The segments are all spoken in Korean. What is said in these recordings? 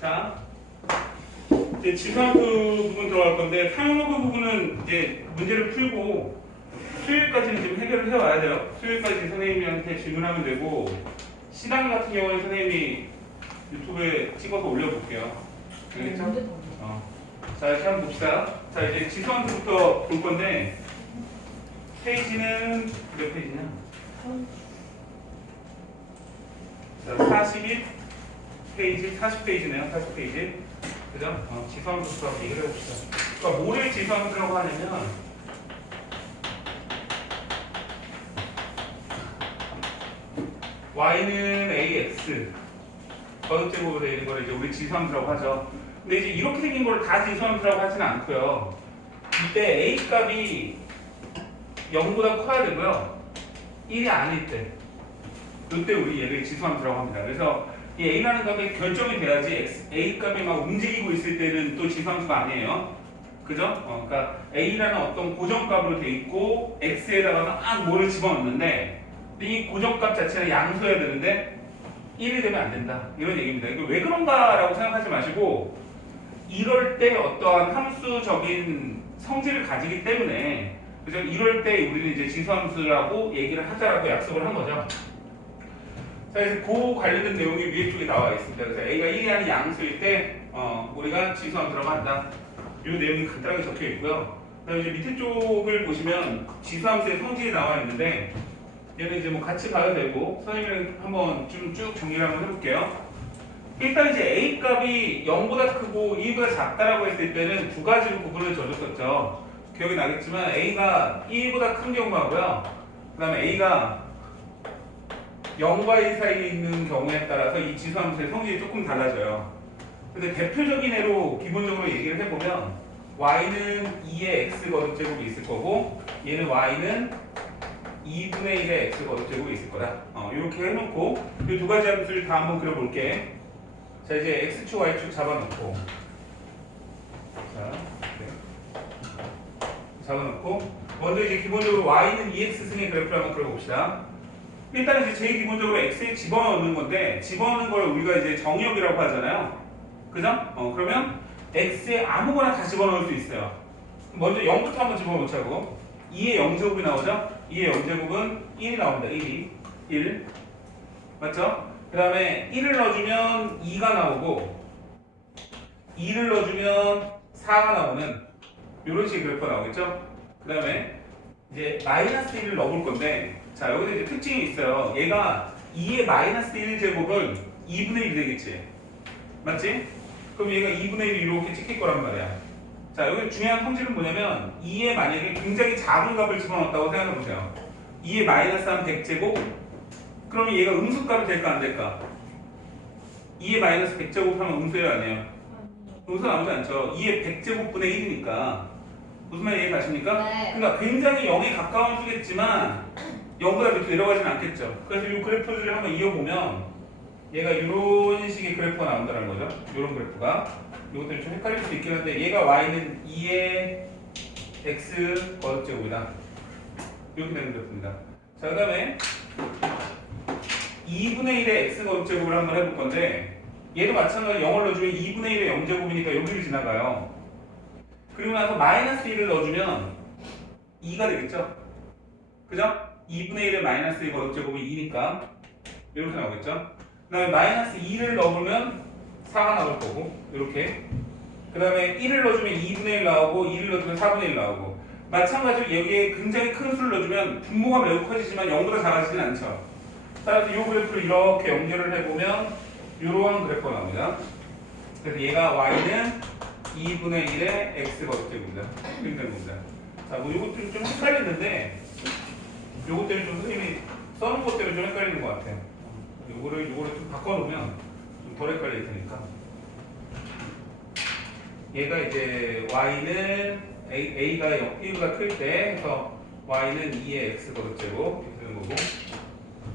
자, 이제 지수함수 부분 들어갈 건데 상용어구 부분은 이제 문제를 풀고 수요일까지는 지금 해결을 해와야 돼요. 수요일까지 선생님한테 질문하면 되고 시간 같은 경우는 선생님이 유튜브에 찍어서 올려볼게요. 알겠죠? 자, 이렇게 한번 봅시다. 자, 이제 지수함수부터 볼 건데 페이지는 몇 페이지냐? 자, 41페이지, 40페이지네요. 40페이지. 그죠? 지수함수부터 얘기를 해봅시다. 그러니까 뭐를 지수함수라고 하냐면 y는 ax 거듭제곱으로 되어 있는 걸 이제 우리 지수함수라고 하죠. 근데 이제 이렇게 생긴 걸 다 지수함수라고 하지는 않고요. 이때 a 값이 0보다 커야 되고요. 1이 아닐 때. 이때 우리 얘를 지수함수라고 합니다. 그래서 이 a라는 값이 결정이 돼야지 a 값이 막 움직이고 있을 때는 또 지수함수가 아니에요. 그죠? 그러니까 a라는 어떤 고정값으로 돼 있고 x에다가 막 뭐를 집어넣는데 이 고정값 자체는 양수여야 되는데 1이 되면 안 된다. 이런 얘기입니다. 이게 왜 그런가라고 생각하지 마시고 이럴 때 어떠한 함수적인 성질을 가지기 때문에 그죠? 이럴 때 우리는 이제 지수함수라고 얘기를 하자라고 약속을 한 거죠. 자, 그래서 그 관련된 내용이 위에 쪽에 나와 있습니다. 그래서 a가 1이 하는 양수일 때 우리가 지수함수라고 한다. 이 내용이 간단하게 적혀 있고요. 그다음에 이제 밑에 쪽을 보시면 지수함수의 성질이 나와 있는데 얘는 이제 뭐 같이 봐도 되고 선생님이 한번 좀 쭉 정리를 한번 해볼게요. 일단 이제 a 값이 0보다 크고 2보다 작다라고 했을 때는 두 가지로 구분을 줘줬었죠. 기억이 나겠지만 a가 1보다 큰 경우하고요. 그 다음에 a가 0과 1 사이에 있는 경우에 따라서 이 지수함수의 성질이 조금 달라져요. 근데 대표적인 예로 기본적으로 얘기를 해보면 y는 2의 x 거듭제곱이 있을 거고 얘는 y는 2분의 1의 x 거듭제곱이 있을 거다. 이렇게 해놓고 이 두 가지 함수를 다 한번 그려볼게. 자, 이제 x축, y축 잡아놓고 자, 잡아놓고 먼저 이제 기본적으로 y는 2x 승의 그래프를 한번 그려봅시다. 일단 이제 제일 기본적으로 x에 집어넣는 건데 집어넣는 걸 우리가 이제 정의역이라고 하잖아요. 그죠? 그러면 x에 아무거나 다 집어넣을 수 있어요. 먼저 0부터 한번 집어넣자고. 2의 0제곱이 나오죠? 2의 0제곱은 1이 나옵니다. 1 맞죠? 그 다음에 1을 넣어주면 2가 나오고 2를 넣어주면 4가 나오는 이런 식의 그래프가 나오겠죠? 그 다음에 이제 마이너스 1을 넣어볼 건데 자, 여기서 이제 특징이 있어요. 얘가 2의 마이너스 1제곱은 2분의 1이 되겠지? 맞지? 그럼 얘가 2분의 1이 이렇게 찍힐 거란 말이야. 자, 여기 중요한 성질은 뭐냐면 2에 만약에 굉장히 작은 값을 집어넣었다고 생각해보세요. 2에 마이너스 한 100제곱? 그러면 얘가 음수값이 될까 안 될까? 2에 마이너스 100제곱 하면 음수예요 아니에요? 음수 나오지 않죠. 2에 100제곱분의 1이니까 무슨 말인지 이해 가십니까? 네. 그러니까 굉장히 0에 가까운 수겠지만 0보다 밑으로 내려가지는 않겠죠. 그래서 이 그래프를 한번 이어보면 얘가 이런 식의 그래프가 나온다는 거죠. 이런 그래프가. 이것들이 좀 헷갈릴 수 있긴 한데 얘가 y는 2의 x 거듭제곱이다. 이렇게 되는 그래프입니다. 자, 그 다음에 2분의 1의 x 거듭제곱을 한번 해볼 건데 얘도 마찬가지로 0을 넣어주면 2분의 1의 0제곱이니까 여기를 지나가요. 그리고 나서 마이너스 1을 넣어주면 2가 되겠죠? 그죠? 2분의 1의 마이너스 1 거듭제곱이 2니까 이렇게 나오겠죠? 그 다음에 마이너스 2를 넣으면 4가 나올 거고 이렇게 그 다음에 1을 넣어주면 2분의 1 나오고 2를 넣어주면 4분의 1 나오고 마찬가지로 여기에 굉장히 큰 수를 넣어주면 분모가 매우 커지지만 0보다 작아지진 않죠. 따라서 이 그래프를 이렇게 연결을 해보면 이러한 그래프가 나옵니다. 그래서 얘가 y는 2분의 1의 x 거듭제곱입니다. 이렇게 되는 겁니다. 자, 뭐 이것들이 좀 헷갈리는데 요것들이 좀 선생님이 써놓은 것들은 좀 헷갈리는 것 같아요. 요거를 좀 바꿔놓으면 좀 덜 헷갈릴 테니까. 얘가 이제 y는 a가 1보다 클 때 해서 y는 2의 x 거듭제곱 이렇게 되는 거고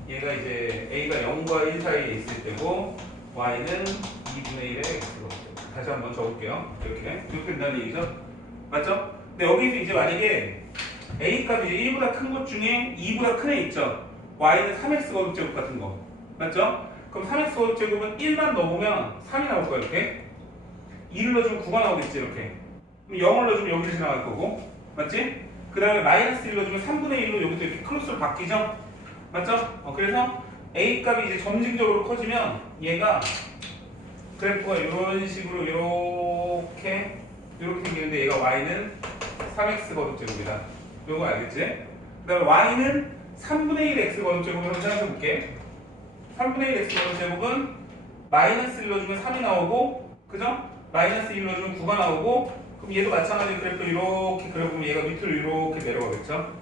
얘가 이제 a가 0과 1 사이에 있을 때고 y는 2분의 1의 x 거듭제곱. 다시 한번 적을게요. 이렇게 된다는 얘기죠. 맞죠? 근데 여기서 이제 만약에 a 값이 1보다 큰 것 중에 2보다 큰 애 있죠. y는 3x 거듭제곱 같은 거. 맞죠? 그럼 3x 제곱은 1만 넣어보면 3이 나올 거야 이렇게. 2를 넣어주면 9가 나오겠지 이렇게. 그럼 0을 넣어주면 여기로 지나갈 거고 맞지? 그 다음에 마이너스 1 넣어주면 3분의 1로 여기서 이렇게 크로스로 바뀌죠? 맞죠? 그래서 A 값이 이제 점진적으로 커지면 얘가 그래프가 이런 식으로 이렇게 생기는데 얘가 y는 3x 거듭제곱이다. 이거 알겠지? 그 다음에 y는 3분의 1 x 거듭제곱을 한번 생각해볼게. 3분의 1 x 거듭제곱은 마이너스 1 넣어주면 3이 나오고 그죠? 마이너스 1 넣어주면 9가 나오고 그럼 얘도 마찬가지로 그래프 이렇게 그려보면 얘가 밑으로 이렇게 내려가겠죠?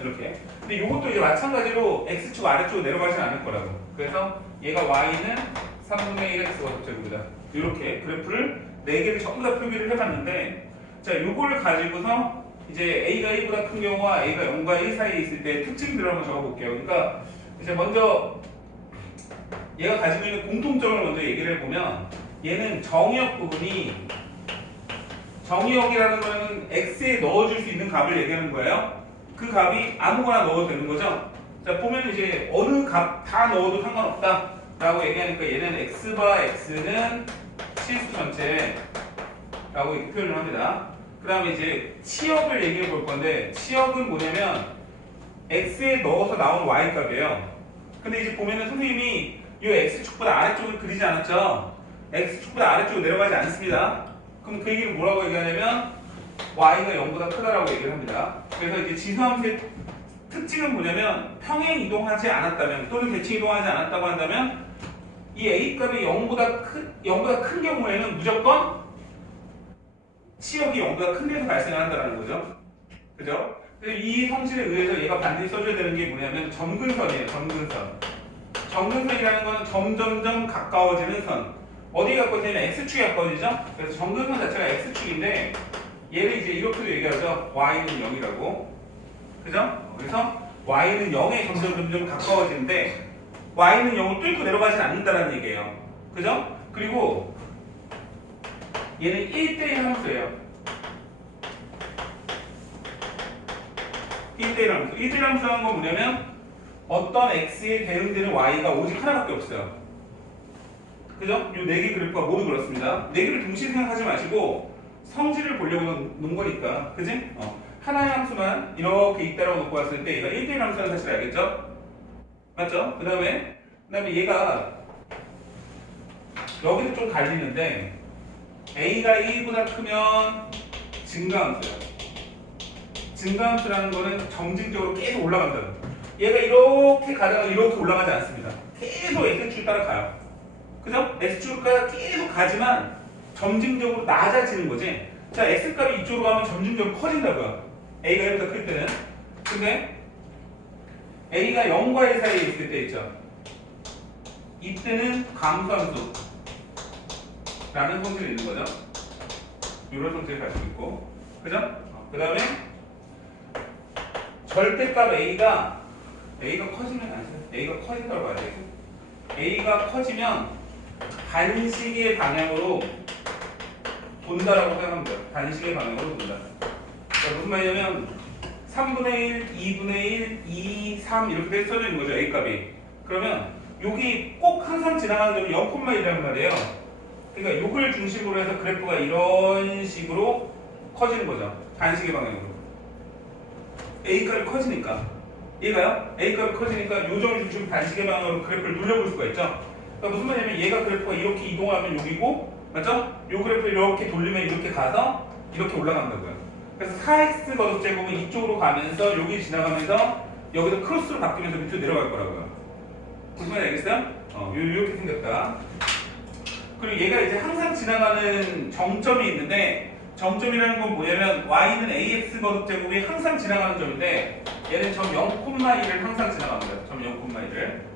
이렇게. 근데 이것도 이제 마찬가지로 x축 아래쪽으로 내려가진 않을 거라고. 그래서 얘가 y는 3분의 1 x 거듭제곱이다. 이렇게 그래프를 4개를 전부 다 표기를 해봤는데 자, 요거를 가지고서 이제 a가 1보다 큰 경우와 a가 0과 1 사이에 있을 때 특징들을 한번 적어볼게요. 그러니까 이제 먼저 얘가 가지고 있는 공통점을 먼저 얘기를 해보면 얘는 정의역 부분이 정의역이라는 거는 x에 넣어줄 수 있는 값을 얘기하는 거예요. 그 값이 아무거나 넣어도 되는 거죠. 자, 보면 이제 어느 값 다 넣어도 상관없다 라고 얘기하니까 얘는 x바 x는 실수 전체라고 이렇게 표현을 합니다. 그 다음에 이제 치역을 얘기해 볼 건데 치역은 뭐냐면 x에 넣어서 나온 y 값이에요. 근데 이제 보면은 선생님이 이 x축보다 아래쪽을 그리지 않았죠? x축보다 아래쪽으로 내려가지 않습니다. 그럼 그 얘기는 뭐라고 얘기하냐면 y가 0보다 크다라고 얘기를 합니다. 그래서 이제 지수함수의 특징은 뭐냐면 평행 이동하지 않았다면 또는 대칭 이동하지 않았다고 한다면 이 a 값이 0보다 큰 경우에는 무조건 치역이 0보다 큰 데서 발생한다는 거죠. 그죠? 그래서 이 성질에 의해서 얘가 반드시 써줘야 되는 게 뭐냐면 점근선이에요. 점근선. 점근선이라는 건 점점점 가까워지는 선. 어디에 가까워지냐면 x축에 가까워지죠? 그래서 점근선 자체가 x축인데 얘를 이제 이렇게도 얘기하죠. y는 0이라고. 그죠? 그래서 y는 0에 점점 가까워지는데 y는 0을 뚫고 내려가진 않는다는 얘기예요. 그죠? 그리고 얘는 1대1 함수예요. 1대1 함수. 1대1 함수라는 건 뭐냐면 어떤 x에 대응되는 y가 오직 하나밖에 없어요. 그죠? 요 4개 그래프가 모두 그렇습니다. 4개를 동시에 생각하지 마시고 성질을 보려고 놓은 거니까. 그지? 하나의 함수만 이렇게 있다라고 놓고 왔을 때 얘가 1대1 함수라는 사실 알겠죠? 맞죠? 그 다음에 얘가 여기도 좀 갈리는데 a가 1보다 크면 증가함수예요. 증가함수라는 거는 점진적으로 계속 올라간다는 거예요. 얘가 이렇게 가다가 이렇게 올라가지 않습니다. 계속 x축을 따라가요. 그죠? x축을 계속 가지만 점진적으로 낮아지는 거지. 자, x값이 이쪽으로 가면 점진적으로 커진다고요. a가 1보다 클 때는. 근데 a가 0과 1 사이에 있을 때 있죠. 이때는 감소함수 라는 성질이 있는 거죠. 이런 성질을 가지고 있고. 그죠? 그 다음에 절대값 a가 커지면 안 돼요. a가 커진다고 봐야 되고 a가 커지면 반식의 방향으로 돈다라고 생각하면 돼요. 반식의 방향으로 돈다. 그러니까 무슨 말이냐면 3분의 1, 2분의 1, 2, 3 이렇게 써져 있는 거죠. a값이. 그러면 여기 꼭 항상 지나가는 점이 0,1이란 말이에요. 그러니까 요걸 중심으로 해서 그래프가 이런 식으로 커지는 거죠. 반식의 방향으로. A값이 커지니까. 얘가요? A값이 커지니까 요 점을 중심으로 반식의 방향으로 그래프를 돌려볼 수가 있죠. 그러니까 무슨 말이냐면 얘가 그래프가 이렇게 이동하면 여기고, 맞죠? 요 그래프를 이렇게 돌리면 이렇게 가서 이렇게 올라간다고요. 그래서 4x 거듭제곱은 이쪽으로 가면서 여기 지나가면서 여기서 크로스로 바뀌면서 밑으로 내려갈 거라고요. 무슨 말인지 알겠어요? 이렇게 생겼다. 그리고 얘가 이제 항상 지나가는 정점이 있는데 정점이라는 건 뭐냐면 y는 ax 거듭제곱이 항상 지나가는 점인데 얘는 점 0,1을 항상 지나갑니다. 점 0,1을.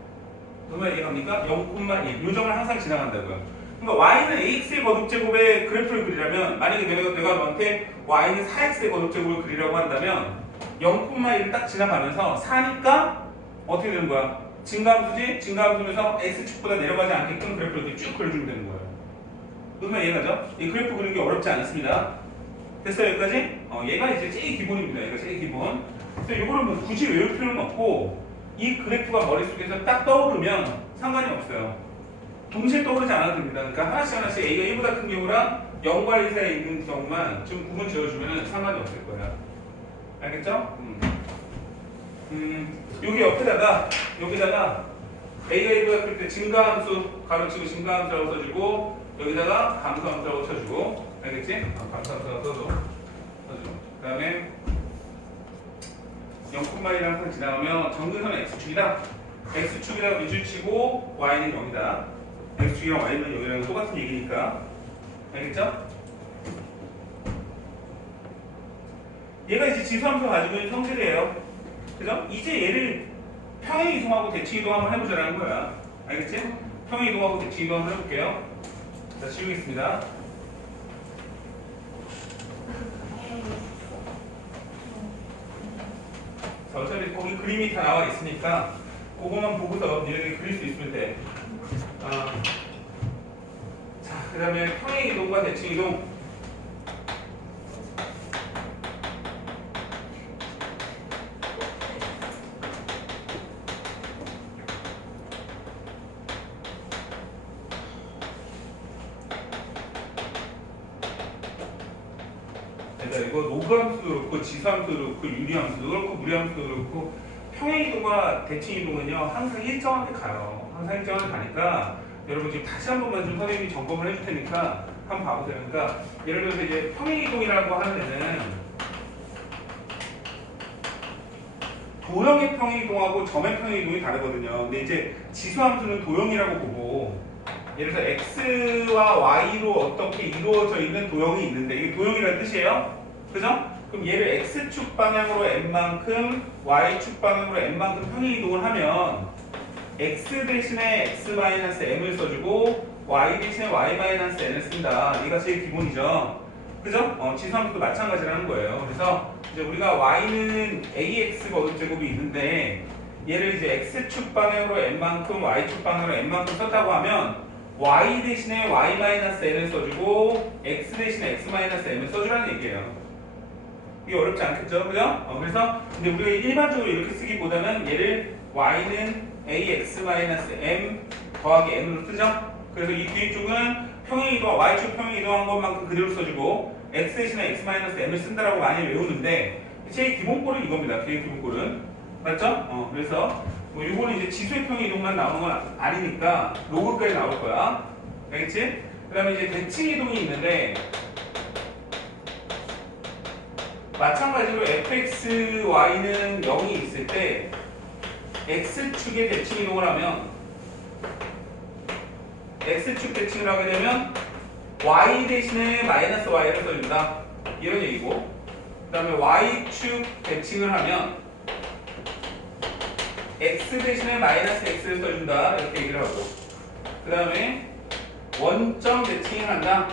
무슨 말 이해갑니까? 0,1. 이 점을 항상 지나간다고요. 그러니까 y는 ax의 거듭제곱의 그래프를 그리려면 만약에 내가 너한테 y는 4x의 거듭제곱을 그리라고 한다면 0,1을 딱 지나가면서 4니까 어떻게 되는 거야? 증가함수지? 증가함수면서 x축보다 내려가지 않게끔 그래프를 이렇게 쭉 그려주면 되는 거예요. 무슨 말 이해가죠? 이 그래프 그리는 게 어렵지 않습니다. 됐어요 여기까지? 얘가 이제 제일 기본입니다. 얘가 제일 기본. 그래서 이거를 뭐 굳이 외울 필요는 없고 이 그래프가 머릿속에서 딱 떠오르면 상관이 없어요. 동시에 떠오르지 않아도 됩니다. 그러니까 하나씩 하나씩 A가 1보다 큰 경우랑 0과 1 사이에 있는 경우만 좀 구분 지어주면 상관이 없을 거야. 알겠죠? 여기 옆에다가 여기다가 A가 1보다 클 때 증가함수 가로치고 증가함수라고 써주고 여기다가 감소함수라고 쳐주고 알겠지? 감소함수라고 써줘. 그 다음에 0,1이 항상 지나가면 정근선은 X축이다. X축이라고 밑줄치고 Y는 0이다. X축이랑 Y는 0이랑 똑같은 얘기니까 알겠죠? 얘가 이제 지수함수 가지고 있는 성질이에요. 그죠? 이제 얘를 평행 이동하고 대칭 이동 한번 해보자라는 거야. 알겠지? 평행 이동하고 대칭 이동 한번 해볼게요. 자, 지우겠습니다. 자, 어차피 거기 그림이 다 나와 있으니까 그거만 보고서 너희들이 그릴 수 있으면 돼. 자, 그 다음에 평행 이동과 대칭 이동. 이거 로그함수도 그렇고 지수함수도 그렇고 유리함수도 그렇고 무리함수도 그렇고 평행이동과 대칭이동은요 항상 일정하게 가요. 항상 일정하게 가니까 여러분 지금 다시 한 번만 좀 선생님이 점검을 해줄 테니까 한번 봐보세요. 그러니까 예를 들어서 이제 평행이동이라고 하는 데는 도형의 평행이동하고 점의 평행이동이 다르거든요. 근데 이제 지수함수는 도형이라고 보고 예를 들어서 x와 y로 어떻게 이루어져 있는 도형이 있는데 이게 도형이라는 뜻이에요. 그죠? 그럼 얘를 x축 방향으로 n만큼 y축 방향으로 n만큼 평행 이동을 하면 x 대신에 x-m을 써주고 y 대신에 y-n을 쓴다. 얘가 제일 기본이죠. 그죠? 지수함수도 마찬가지라는 거예요. 그래서 이제 우리가 y는 ax 거듭제곱이 있는데 얘를 이제 x축 방향으로 n만큼 y축 방향으로 n만큼 썼다고 하면 y 대신에 y-n을 써주고 x 대신에 x-m을 써주라는 얘기예요. 이게 어렵지 않겠죠? 그죠? 그래서 근데 우리가 일반적으로 이렇게 쓰기보다는 얘를 y는 ax-m 더하기 n으로 쓰죠? 그래서 이 뒤에 쪽은 평행이동, y축 평행이동한 것만큼 그대로 써주고 x 대신에 x-m을 쓴다라고 많이 외우는데 제일 기본꼴은 이겁니다. 제일 기본꼴은 맞죠? 그래서 뭐 이거는 이제 지수의 평행이동만 나오는 건 아니니까 로그까지 나올 거야. 알겠지? 그 다음에 이제 대칭이동이 있는데 마찬가지로 fxy는 0이 있을 때 x축의 대칭이동을 하면 x축 대칭을 하게 되면 y 대신에 마이너스 y를 써준다. 이런 얘기고 그 다음에 y축 대칭을 하면 x 대신에 마이너스 x를 써준다. 이렇게 얘기를 하고 그 다음에 원점 대칭을 한다.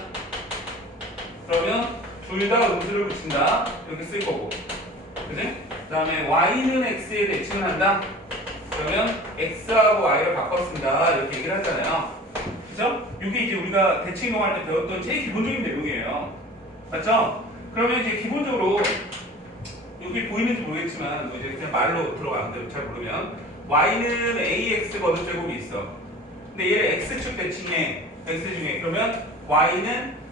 그러면 둘 다 음수를 붙인다. 이렇게 쓸 거고 그지? 그 다음에 y는 x에 대칭을 한다. 그러면 x하고 y를 바꿔 쓴다. 이렇게 얘기를 하잖아요. 그죠? 이게 이제 우리가 대칭 이동할 때 배웠던 제일 기본적인 내용이에요. 맞죠? 그러면 이제 기본적으로 여기 보이는지 모르겠지만 뭐 이제 그냥 말로 들어가는데 잘 모르면 y는 ax 거듭제곱이 있어. 근데 얘를 x축 대칭에 x 중에 그러면 y는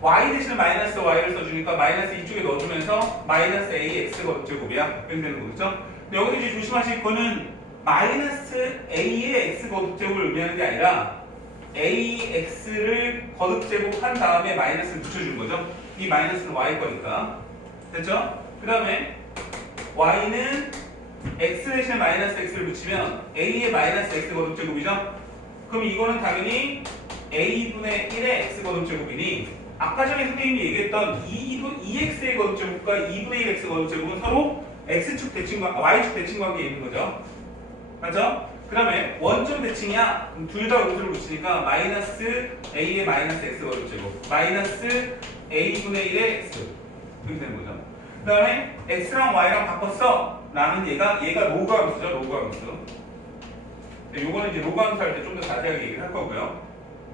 y 대신에 마이너스 y를 써주니까 마이너스 이쪽에 넣어주면서 마이너스 ax 거듭제곱이야. 이렇게 되는 거죠. 근데 여기서 이제 조심하실 거는 마이너스 a의 x 거듭제곱을 의미하는 게 아니라 ax를 거듭제곱한 다음에 마이너스를 붙여주는 거죠. 이 마이너스는 y 거니까. 됐죠? 그 다음에 y는 x 대신에 마이너스 x를 붙이면 a의 마이너스 x 거듭제곱이죠. 그럼 이거는 당연히 a분의 1의 x 거듭제곱이니 아까 전에 선생님이 얘기했던 2x의 거듭제곱과 2분의 1 x 거듭제곱은 서로 x축 대칭과 y축 대칭 관계에 있는 거죠. 맞죠? 그 다음에 원점 대칭이야. 둘 다 음수를 붙이니까 마이너스 a의 마이너스 x 거듭제곱 마이너스 a분의 1의 x 이렇게 되는 거죠. 그 다음에 x랑 y랑 바꿨어. 라는 얘가 로그함수죠. 로그함수. 요거는 이제 로그함수 할 때 좀 더 자세하게 얘기를 할 거고요.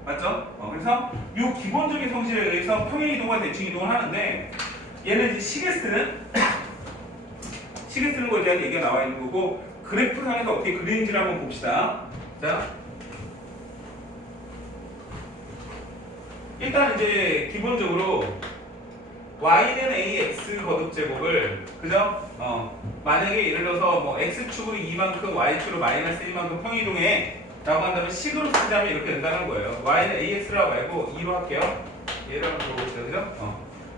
맞죠? 그래서 요 기본적인 성질에 의해서 평행이동과 대칭이동을 하는데 얘는 이제 식에 쓰는 거에 대한 얘기가 나와 있는 거고 그래프상에서 어떻게 그리는지를 한번 봅시다. 자, 일단 이제 기본적으로 y는 ax 거듭제곱을 그죠? 만약에 예를 들어서 뭐 x축으로 2만큼 y축으로 마이너스 1만큼 평이동해 라고 한다면 식으로 쓰자면 이렇게 된다는 거예요. y는 ax라고 말고 2로 할게요. 얘를 한번 들어보세요. 그죠?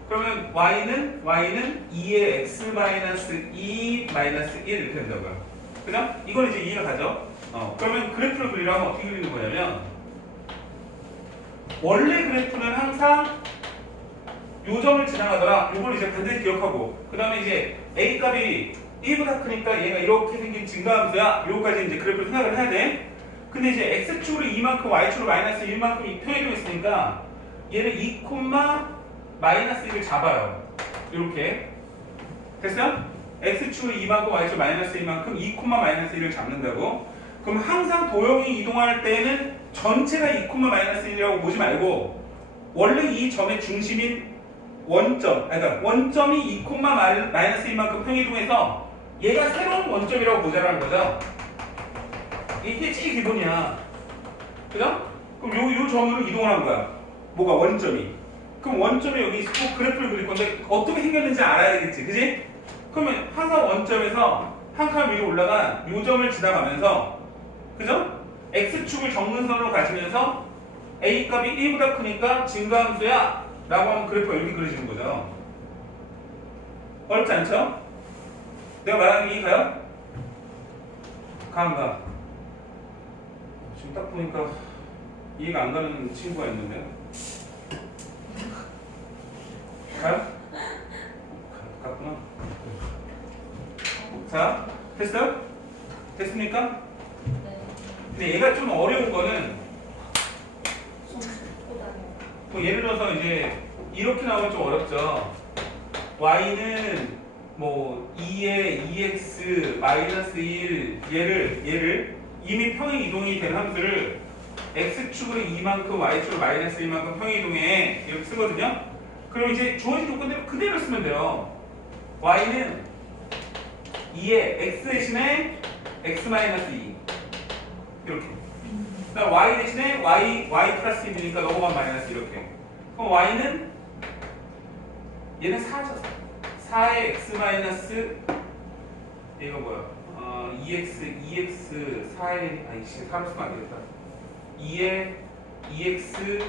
그러면 y는 2의 x 마이너스 2 마이너스 1 이렇게 된다고요. 그죠? 이걸 이제 이해가 가죠? 그러면 그래프를 그리려면 어떻게 그리는 거냐면 원래 그래프는 항상 요 점을 지나가더라. 요걸 이제 반드시 기억하고 그 다음에 이제 a 값이 1보다 크니까 얘가 이렇게 생긴 증가함수야. 요거까지 이제 그래프를 생각을 해야 돼. 근데 이제 x축으로 2만큼 y축으로 마이너스 1만큼 평이동 있으니까 얘를 2, 마이너스 1을 잡아요. 이렇게 됐어요? x축으로 2만큼 y축으로 마이너스 1만큼 2, 마이너스 1을 잡는다고. 그럼 항상 도형이 이동할 때는 전체가 2, 마이너스 1이라고 보지 말고 원래 이 점의 중심인 원점, 그러니까 원점이 2, 마이너스 1만큼 평이동해서 얘가 새로운 원점이라고 보자라는 거죠. 이게 제일 기본이야. 그죠? 그럼 요 점으로 이동을 한 거야. 뭐가 원점이. 그럼 원점이 여기 있고 그래프를 그릴 건데 어떻게 생겼는지 알아야 되겠지. 그지? 그러면 항상 원점에서 한 칸 위로 올라간 요 점을 지나가면서 그죠? x축을 정근선으로 가지면서 a 값이 1보다 크니까 증가함수야 라고 하면 그래프가 이렇게 그려지는 거죠. 어렵지 않죠? 내가 말하는 게 이해가요? 가? 지금 딱 보니까 이해가 안 가는 친구가 있는데요. 가요? 갔구나. 자, 됐어요? 됐습니까? 네. 근데 얘가 좀 어려운 거는 뭐 예를 들어서 이제 이렇게 나오면 좀 어렵죠. y는 뭐 2의 2x 마이너스 1 얘를 이미 평행 이동이 된 함수를 x축으로 2만큼 y축으로 마이너스 1만큼 평행 이동해 이렇게 쓰거든요. 그럼 이제 주어진 조건대로 그대로 쓰면 돼요. y는 2의 x 대신에 x 마이너스 2 이렇게. 그다음 y 대신에 y 플러스 2니까 넘어간 마이너스 이렇게. 그럼 y는 얘는 4죠. 4의 x 마이너스 얘가 뭐야? 2x 4의 아이씨 3을 쓰면 안 되겠다. 2의 2x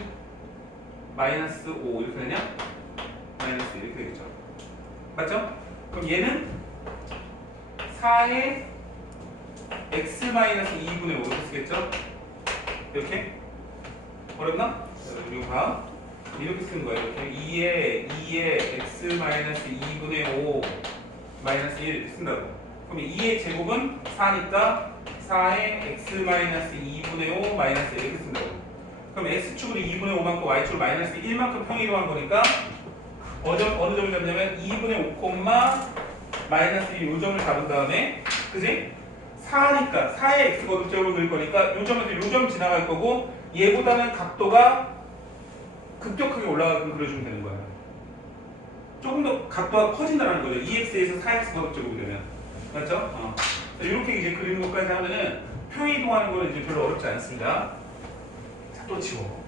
마이너스 5 이렇게 되냐? 마이너스 이렇게 되겠죠. 맞죠? 그럼 얘는 4의 x 마이너스 2분의 5 이렇게 쓰겠죠? 이렇게? 어렵나? 이거 봐. 이렇게 쓰는 거예요. 이렇게 2의 x 마이너스 2분의 5 마이너스 1 이렇게 쓴다고. 그럼 2의 제곱은 4니까 4의 x 마이너스 2분의 5 마이너스 1 이렇게 쓴다고. 그럼 x축으로 2분의 5만큼 y축으로 마이너스 1만큼 평이동한 거니까 어느 점을 잡냐면 2분의 5, 마이너스 1 요 점을 잡은 다음에 그지? 4니까 4의 x 거듭제곱을 그릴 거니까 요 점에서 요 점 지나갈 거고 얘보다는 각도가 급격하게 올라가게 그려주면 되는 거예요. 조금 더 각도가 커진다는 거죠. 2x에서 4x 거듭제곱이 되면. 맞죠? 이렇게 이제 그리는 것까지 하면은 평이동하는 거는 이제 별로 어렵지 않습니다. 자, 또 치워.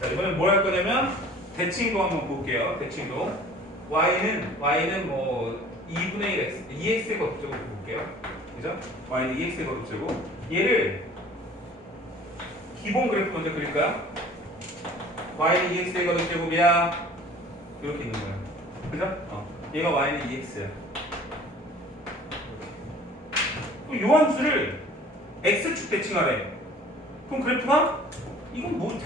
자, 이번엔 뭘 할 거냐면 대칭도 한번 볼게요. 대칭도. y는 뭐 2분의 1x, 2x의 거듭제곱 볼게요. 그죠? y는 2x의 거듭제곱. 얘를 기본 그래프 먼저 그릴까요? y는 2x의 거듭제곱이야. 이렇게 있는 거예요. 그죠? 얘가 y는 2x야. 그럼 요 함수를 x축 대칭하래. 그럼 그래프가 이건 뭐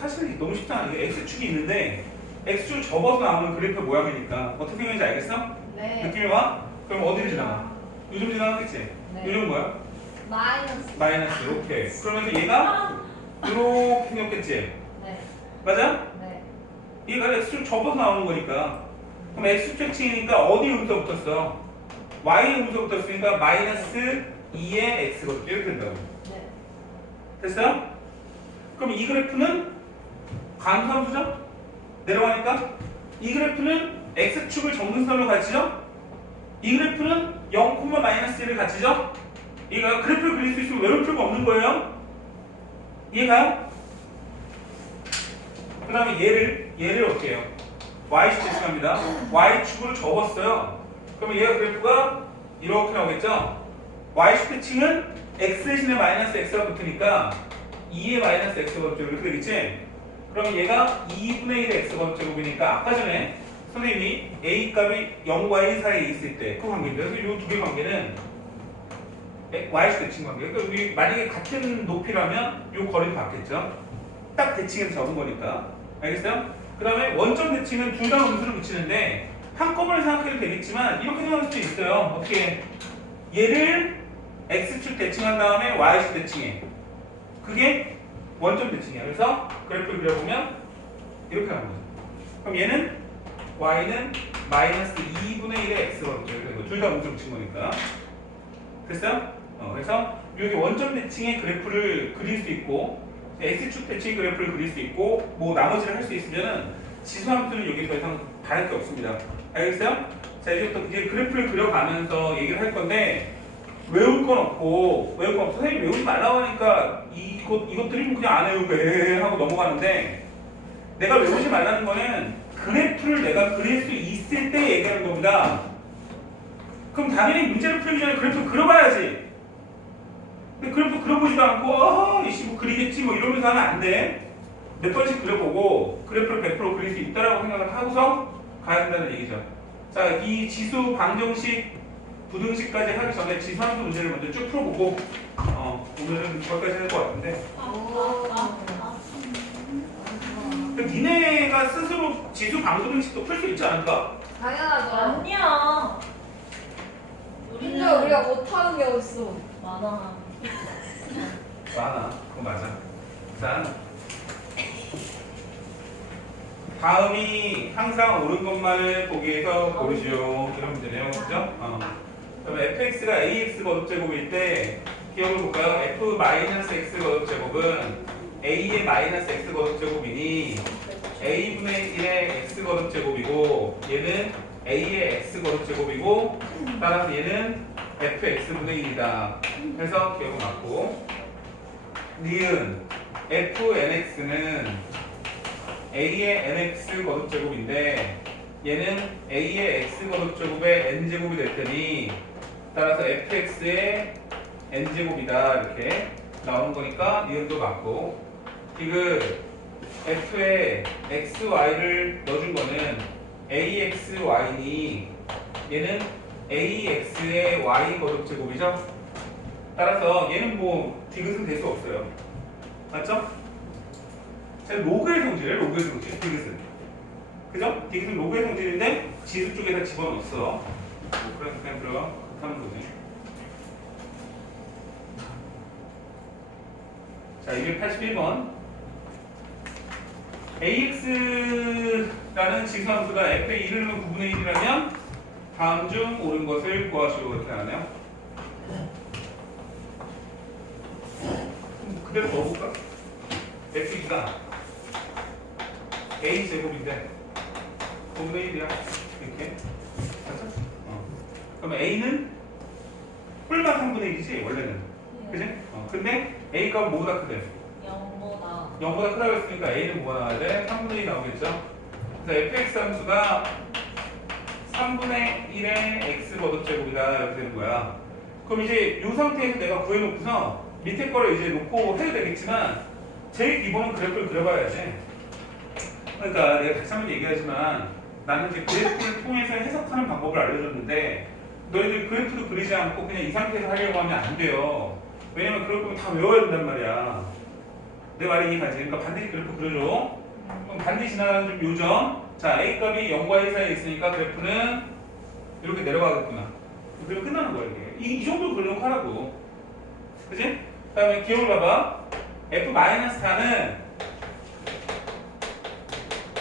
사실 너무 쉽지 않아. x축이 있는데 x축을 접어서 나오는 그래프 모양이니까 어떻게 생겼는지 알겠어? 네. 느낌이 와? 그럼 어디를 지나가? 요즘 지나가겠지? 네. 요즘 뭐야? 마이너스. 이렇게. 그러면서 얘가 이렇게 생겼겠지? 네. 맞아? 네. 얘가 x축 접어서 나오는 거니까. 그럼 x축 대칭이니까 어디 음수 붙었어? y 음수 붙었으니까 마이너스 2의 x거든. 이렇게 된다고. 네. 됐어요? 그럼 이 그래프는 감소함수죠? 내려가니까 이 그래프는 x축을 정근선으로 가지죠? 이 그래프는 0, 마이너스 1을 가지죠? 얘가 그래프를 그릴 수 있으면 외울 필요가 없는 거예요. 이해가요? 그 다음에 얘를 어떻게 해요? y축 대칭합니다. y축으로 접었어요. 그러면 얘가 그래프가 이렇게 나오겠죠? y축 대칭은 x 대신에 마이너스 x가 붙으니까 2의 마이너스 x가 붙죠. 이렇게 되겠지? 그러면 얘가 2분의 1의 x가 제곱이니까 아까 전에 선생님이 a 값이 0과 1 사이에 있을 때 그 관계인데, 그래서 이 두 개 관계는 y축 대칭 관계. 그러니까 우리 만약에 같은 높이라면 이 거리를 받겠죠. 딱 대칭해서 접은 거니까. 알겠어요? 그 다음에 원점 대칭은 둘 다 음수를 붙이는데 한꺼번에 생각해도 되겠지만 이렇게 생각할 수도 있어요. 어떻게? 얘를 x축 대칭한 다음에 y축 대칭해. 그게 원점 대칭이야. 그래서 그래프를 그려보면 이렇게 나온 거죠. 그럼 얘는 y는 마이너스 2분의 1의 x가 붙죠. 둘 다 음수를 붙인 거니까. 됐어요? 그래서 여기 원점 대칭의 그래프를 그릴 수 있고 x축 대칭 그래프를 그릴 수 있고 뭐 나머지를 할 수 있으면은 지수함수는 여기 더 이상 다를 게 없습니다. 알겠어요? 자, 이제부터 이제 그래프를 그려가면서 얘기를 할 건데 외울 건 없고 선생님 외우지 말라고 하니까 이것들이 그냥 안 외우고 하고 넘어가는데 내가 외우지 말라는 거는 그래프를 내가 그릴 수 있을 때 얘기하는 겁니다. 그럼 당연히 문제를 풀기 전에 그래프 그려봐야지. 근데 그래프 그려보지도 않고 이씨 뭐 그리겠지 뭐 이러면서 하면 안 돼. 몇 번씩 그려보고 그래프를 100% 그릴 수 있다라고 생각을 하고서 가야 된다는 얘기죠. 자, 이 지수 방정식 부등식까지 하기 전에 지수함수 문제를 먼저 쭉 풀어보고 오늘은 거기까지 할 것 같은데. 그럼 니네가 스스로 지수 방정식도 풀 수 있지 않을까? 당연하죠. 아니야. 근데 우리가 못하는 게 어딨어. 많아. 많아. 그거 맞아. 자, 다음이 항상 옳은 것만을 보기 위해서 고르시오. 이런 문제네요. 그죠? 그러면 fx가 ax 거듭제곱일 때 기억을 볼까요? f-x 거듭제곱은 a의 마이너스 x 거듭제곱이니 a분의 1의 x 거듭제곱이고 얘는 a의 x 거듭제곱이고 따라서 얘는 fx분의 1이다. 해서 기억을 맞고 니은 fnx는 a의 nx 거듭제곱인데 얘는 a의 x 거듭제곱의 n제곱이 될 테니 따라서 fx의 n제곱이다 이렇게 나오는 거니까 니은도 맞고 지금 f에 xy를 넣어준 거는 axy니 얘는 ax의 y 거듭제곱이죠. 따라서 얘는 뭐 디귿은 될 수 없어요. 맞죠? 자, 로그의 성질이에요. 로그의 성질. 디귿은. 그죠? 디귿은 로그의 성질인데 지수 쪽에다 집어넣었어. 뭐 그냥 들어가 하는 거지. 자, 281번. ax라는 지수함수가 f의 1을 넣으면 9분의 1이라면 다음 중 옳은 것을 구하시오. 이렇게 나왔네요. 그대로 넣어볼까? f가 a 제곱인데 9분의 1이야. 이렇게. 맞죠? 그러면 a는 뿔만 3분의 1이지 원래는. 그지? 근데 a 값은 뭐보다 크대? 0보다. 0보다 크다고 했으니까 a는 뭐가 나와야 돼? 3분의 1이 나오겠죠? 그래서 fx 함수가 3분의 1의 x 거듭제곱이다 이렇게 되는 거야. 그럼 이제 이 상태에서 내가 구해놓고서 밑에 거를 이제 놓고 해도 되겠지만 제일 기본은 그래프를 그려봐야지. 그러니까 내가 다시 한번 얘기하지만 나는 이제 그래프를 통해서 해석하는 방법을 알려줬는데 너희들 그래프도 그리지 않고 그냥 이 상태에서 하려고 하면 안 돼요. 왜냐면 그럴 거면 다 외워야 된단 말이야. 내 말이 이해가지? 그러니까 반드시 그래프 그려줘. 그럼 반드시 지나가는 좀 요점. 자, a 값이 0과 1 사이에 있으니까 그래프는 이렇게 내려가겠구나. 그리고 끝나는 거야 이게. 이 정도 그려놓고 하라고. 그지? 그 다음에 기억을 봐봐. f-4는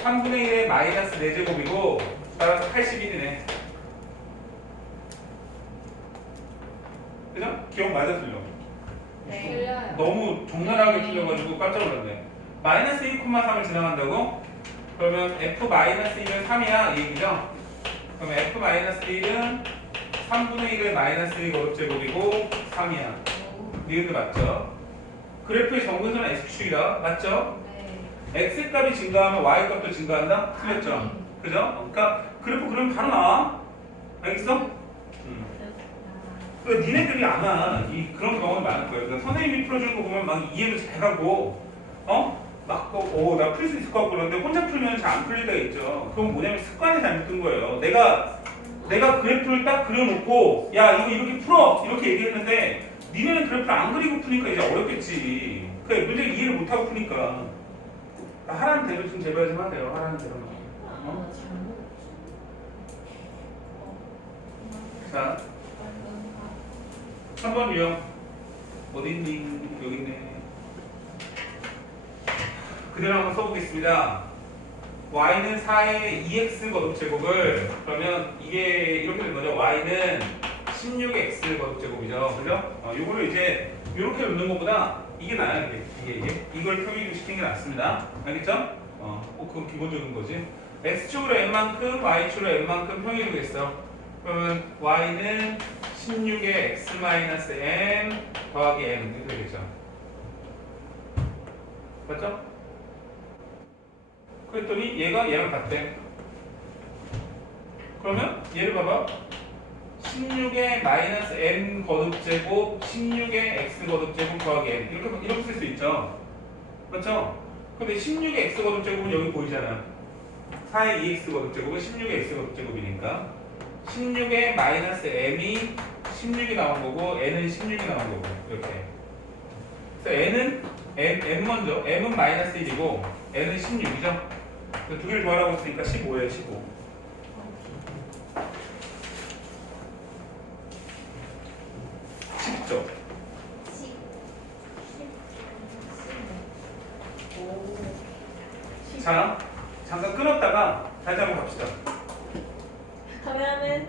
3분의 1의 마이너스 4제곱이고 따라서 81이네. 그죠? 기억 맞아 틀려? 네. 틀려요. 너무 적나라하게 틀려가지고 깜짝 놀랐네. 마이너스 1,3을 지나간다고? 그러면 f-1은 3이야 이 얘기죠? 그러면 f-1은 3분의 1의 마이너스 1 거듭제곱이고 3이야. 니은도 맞죠? 그래프의 정근선은 x축이다. 맞죠? 네. x 값이 증가하면 y 값도 증가한다? 틀렸죠? 그죠? 그러니까 그래프 그러면 바로 나와. 알겠어? 그러니까 니네들이 아마 그런 경험이 많을 거예요. 그러니까 선생님이 풀어주는 거 보면 막 이해도 잘 가고, 나 풀 수 있을 것 같고 그런데 혼자 풀면 잘 안 풀릴 때가 있죠. 그건 뭐냐면 습관이 잘못된 거예요. 내가 그래프를 딱 그려놓고, 야, 이거 이렇게 풀어! 이렇게 얘기했는데, 니네는 그래프를 안 그리고 푸니까 이제 어렵겠지. 그러니까 문제를 이해를 못하고 푸니까. 하라는 대로 좀 제발 좀 하세요. 하라는 대로. 자, 3번 유형. 어디 있니? 여기 있네. 그대로 한번 써보겠습니다. y는 4의 2x 거듭제곱을, 그러면 이게 이렇게 된 거죠. y는 16x 거듭제곱이죠. 그죠? 요거를 이제 이렇게 놓는 것보다 이게 나아요. 이걸 평행 시키는 게 낫습니다. 알겠죠? 그건 기본적인 거지. x축으로 n만큼, y축으로 n만큼 평행이겠어. 그러면 y는 16의 x-m 더하기 m 이렇게 되겠죠. 맞죠? 그랬더니 얘가 얘랑 같대. 그러면 얘를 봐봐. 16의 마이너스 m 거듭제곱 16의 x 거듭제곱 더하기 m 이렇게 쓸 수 있죠. 맞죠? 근데 16의 x 거듭제곱은 여기 보이잖아. 4의 2x 거듭제곱은 16의 x 거듭제곱이니까 16의 마이너스 m이 16이 나온 거고 n은 16이 나온 거고 이렇게. 그래서 n은 m 먼저 m은 마이너스 1이고 n은 16이죠. 두 개를 더하라고 했으니까 15예요. 15. 쉽죠? 자, 잠깐 끊었다가 다시 한번 갑시다. 카메라맨